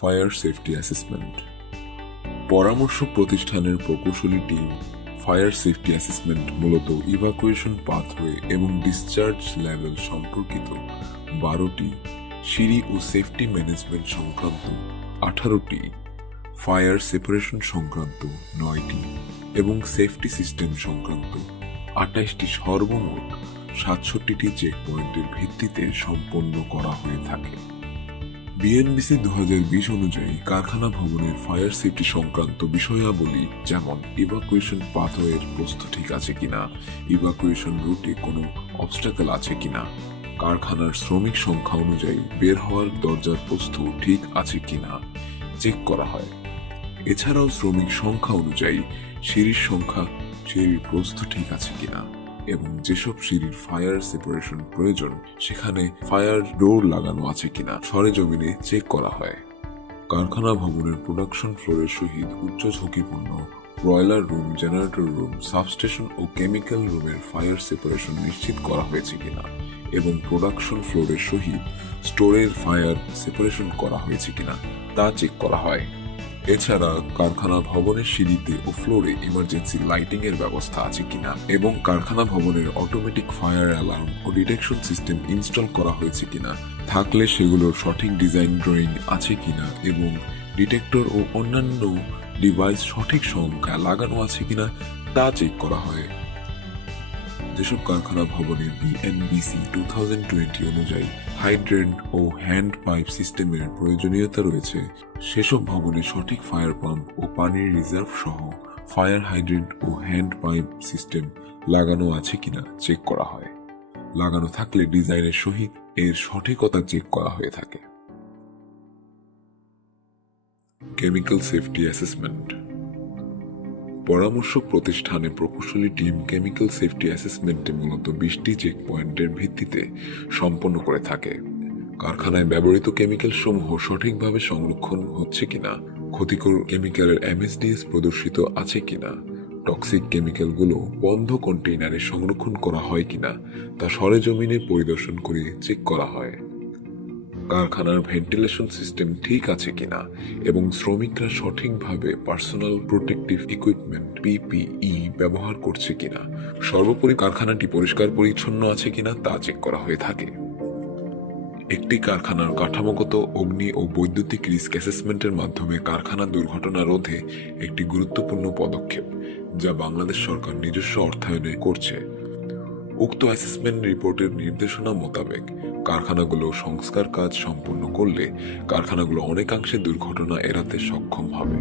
Fire safety assessment. পরামর্শক প্রতিষ্ঠানের প্রকৌশলী team fire safety assessment মূলত ইভাকুয়েশন পাথওয়ে এবং ডিসচার্জ লেভেল সম্পর্কিত 12টি, সিঁড়ি ও সেফটি ম্যানেজমেন্ট সংক্রান্ত 18টি, ফায়ার সেপারেশন সংক্রান্ত 9টি এবং সেফটি সিস্টেম সংক্রান্ত 28টি সর্বমোট 67টি চেকপয়েন্টের ভিত্তিতে সম্পন্ন করা হয়ে থাকে। বিএনবিসি 2020 অনুযায়ী কারখানা ভবনের ফায়ার সেফটি সংক্রান্ত বিষয়াবলী যেমন ইভাকুয়েশন পাথওয়ের প্রস্থ ঠিক আছে কিনা, ইভাকুয়েশন রুটে কোনো অবস্টাকেল আছে কিনা, কারখানার শ্রমিক সংখ্যা অনুযায়ী বের হওয়ার দরজার প্রস্থ ঠিক আছে কিনা চেক করা হয়। এছাড়াও শ্রমিক সংখ্যা অনুযায়ী সিঁড়ির সংখ্যা, সিঁড়ির প্রস্থ ঠিক আছে কিনা এবং যেসব সিঁড়ির ফায়ার সেপারেশন প্রয়োজন সেখানে ফায়ার ডোর লাগানো আছে কিনা সরেজমিনে চেক করা হয়। কারখানা ভবনের প্রোডাকশন ফ্লোরের সহিত উচ্চ ঝুঁকিপূর্ণ boiler room, generator room, substation ও কেমিক্যাল রুমের ফায়ার সেপারেশন নিশ্চিত করা হয়েছে কিনা এবং প্রোডাকশন ফ্লোরের সহিত স্টোরের ফায়ার সেপারেশন করা হয়েছে কিনা তা চেক করা হয়। এছাড়া কারখানা ভবনের সিঁড়িতে ও ফ্লোরে ইমার্জেন্সি লাইটিং এর ব্যবস্থা আছে কিনা এবং কারখানা ভবনের অটোমেটিক ফায়ার অ্যালার্ম ও ডিটেকশন সিস্টেম ইনস্টল করা হয়েছে কিনা, থাকলে সেগুলোর সঠিক ডিজাইন ড্রয়িং আছে কিনা এবং ডিটেক্টর ও অন্যান্য ডিভাইস সঠিক সংখ্যা লাগানো আছে কিনা তা চেক করা হয়। যেসব কারখানা ভবনে বিএনবিসি 2020 অনুযায়ী হাইড্রেন্ট ও হ্যান্ড পাইপ সিস্টেমের প্রয়োজনীয়তা রয়েছে সেসব ভবনে সঠিক ফায়ার পাম্প ও পানির রিজার্ভ সহ ফায়ার হাইড্রেন্ট ও হ্যান্ড পাইপ সিস্টেম লাগানো আছে কিনা চেক করা হয়। লাগানো থাকলে ডিজাইনের সহিত এর সঠিকতা চেক করা হয়ে থাকে। Chemical safety assessment. পরামর্শক প্রতিষ্ঠানে প্রকৌশলী টিম কেমিক্যাল সেফটি অ্যাসেসমেন্টে মূলত 20টি চেক পয়েন্টের ভিত্তিতে সম্পন্ন করে থাকে। কারখানায় ব্যবহৃত কেমিক্যাল সমূহ সঠিকভাবে সংরক্ষণ হচ্ছে কিনা, ক্ষতিকর কেমিক্যালের এমএসডিএস প্রদর্শিত আছে কিনা, টক্সিক কেমিক্যালগুলো বন্ধ কন্টেইনারে সংরক্ষণ করা হয় কিনা তা সরেজমিনে পরিদর্শন করে চেক করা হয়। কারখানার ভেন্টিলেশন সিস্টেম ঠিক আছে কিনা এবং শ্রমিকরা সঠিকভাবে পার্সোনাল প্রোটেক্টিভ ইকুইপমেন্ট পিপিই ব্যবহার করছে কিনা, সর্বোপরি কারখানাটি পরিষ্কার পরিচ্ছন্ন আছে কিনা তা চেক করা হয়ে থাকে। একটি কারখানার কাঠামোগত অগ্নি ও বৈদ্যুতিক রিস্ক অ্যাসেসমেন্টের মাধ্যমে কারখানা দুর্ঘটনা রোধে একটি গুরুত্বপূর্ণ পদক্ষেপ যা বাংলাদেশ সরকার নিজস্ব অর্থায়নে করছে। উক্ত অ্যাসেসমেন্ট রিপোর্টের নির্দেশনা মোতাবেক কারখানাগুলো সংস্কার কাজ সম্পন্ন করলে কারখানাগুলো অনেকাংশে দুর্ঘটনা এড়াতে সক্ষম হবে।